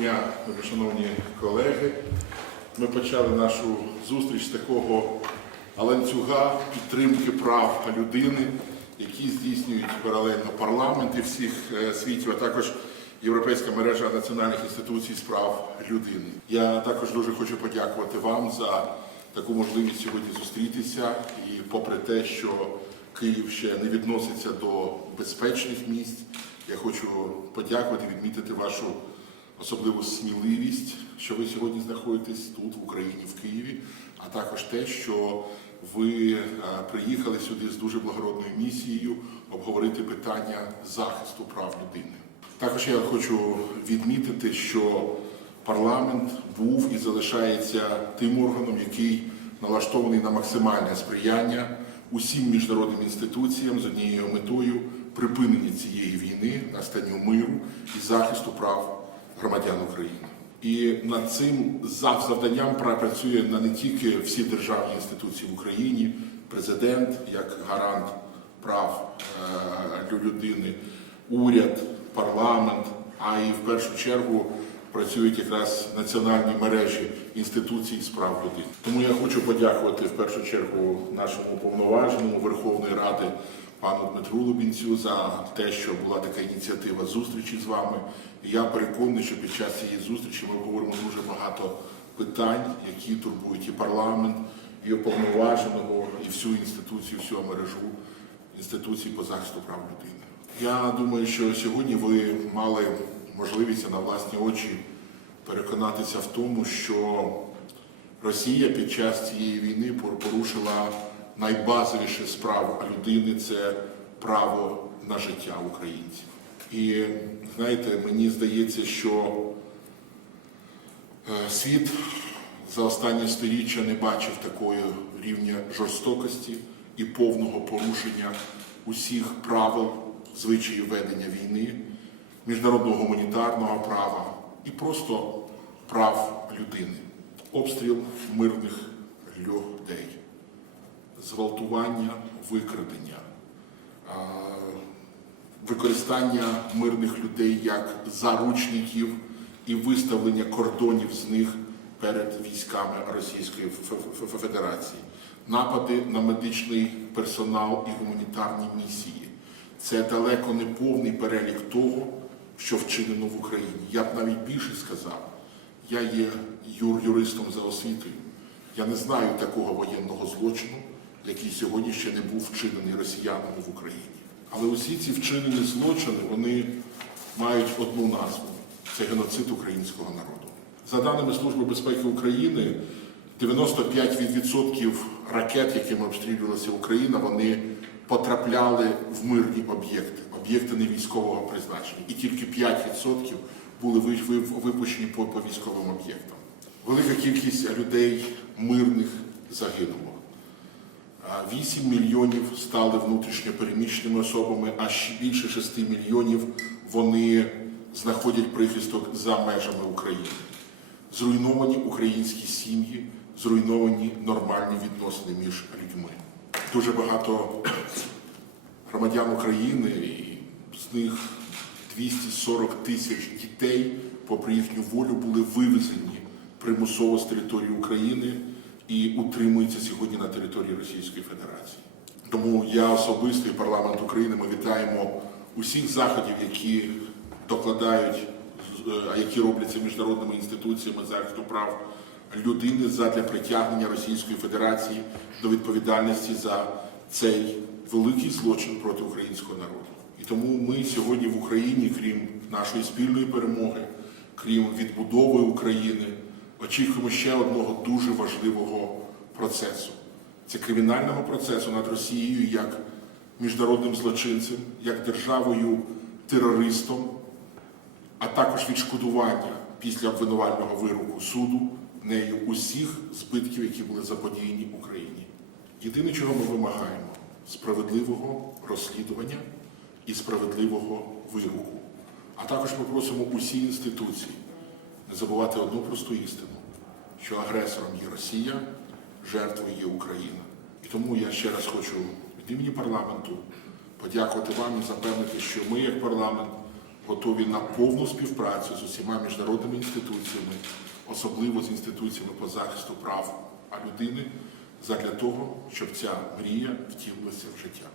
дня, шановні колеги. Ми почали нашу зустріч з такого ланцюга підтримки прав людини, які здійснюють паралельно парламенти всіх е, світів, а також Європейська мережа національних інституцій з прав людини. Я також дуже хочу подякувати вам за таку можливість сьогодні зустрітися. І попри те, що Київ ще не відноситься до безпечних місць, я хочу подякувати, відмітити вашу особливу сміливість, що ви сьогодні знаходитесь тут, в Україні, в Києві, а також те, що ви е, приїхали сюди з дуже благородною місією обговорити питання захисту прав людини. Також я хочу відмітити, що парламент був і залишається тим органом, який налаштований на максимальне сприяння усім міжнародним інституціям з однією метою припинення цієї війни, настанню миру і захисту прав громадян України. І над цим зав- завданням пра- працює не тільки всі державні інституції в Україні, президент як гарант прав е, людини, уряд, парламент, а і в першу чергу працюють якраз національні мережі інституцій з прав людини. Тому я хочу подякувати в першу чергу нашому повноваженому Верховної Ради пану Дмитру Лубінцю за те, що була така ініціатива зустрічі з вами. Я переконаний, що під час цієї зустрічі ми обговоримо дуже багато питань, які турбують і парламент, і уповноваженого, і всю інституцію, всю мережу інституцій по захисту прав людини. Я думаю, що сьогодні ви мали можливість на власні очі переконатися в тому, що Росія під час цієї війни порушила найбазовіше з прав людини це право на життя українців. І знаєте, мені здається, що е, світ за останні сторіччя не бачив такої рівня жорстокості і повного порушення усіх правил звичаїв ведення війни, міжнародного гуманітарного права і просто прав людини, обстріл мирних людей, зґвалтування, викрадення, використання мирних людей як заручників і виставлення кордонів з них перед військами Російської Федерації, напади на медичний персонал і гуманітарні місії. Це далеко не повний перелік того, що вчинено в Україні. Я б навіть більше сказав. Я є юр юристом за освітою. Я не знаю такого воєнного злочину, який сьогодні ще не був вчинений росіянами в Україні. Але усі ці вчинені злочини вони мають одну назву це геноцид українського народу. За даними Служби безпеки України, 95% ракет, якими обстрілювалася Україна, вони потрапляли в мирні об'єкти, об'єкти не військового призначення. І тільки 5% були ви- ви- випущені по, по військовим об'єктам. Велика кількість людей мирних загинуло. А 8 мільйонів стали внутрішньо переміщеними особами, а ще більше 6 мільйонів вони знаходять прихисток за межами України. Зруйновані українські сім'ї, зруйновані нормальні відносини між людьми. Дуже багато громадян України, і з них 240 тисяч дітей, попри їхню волю, були вивезені примусово з території України і утримуються сьогодні на території Російської Федерації. Тому я особисто і парламент України ми вітаємо усіх заходів, які докладають, е, які робляться міжнародними інституціями захисту прав людини задля притягнення Російської Федерації до відповідальності за цей великий злочин проти українського народу. І тому ми сьогодні в Україні, крім нашої спільної перемоги, крім відбудови України, очікуємо ще одного дуже важливого процесу. Це кримінального процесу над Росією як міжнародним злочинцем, як державою терористом, а також відшкодування після обвинувального вироку суду нею усіх збитків, які були заподіяні Україні. Єдине, чого ми вимагаємо справедливого розслідування і справедливого вироку. А також ми просимо усі інституції не забувати одну просту істину, що агресором є Росія, жертвою є Україна. І тому я ще раз хочу від імені парламенту подякувати вам і запевнити, що ми, як парламент, готові на повну співпрацю з усіма міжнародними інституціями, особливо з інституціями по захисту прав людини, задля того, щоб ця мрія втілилася в життя.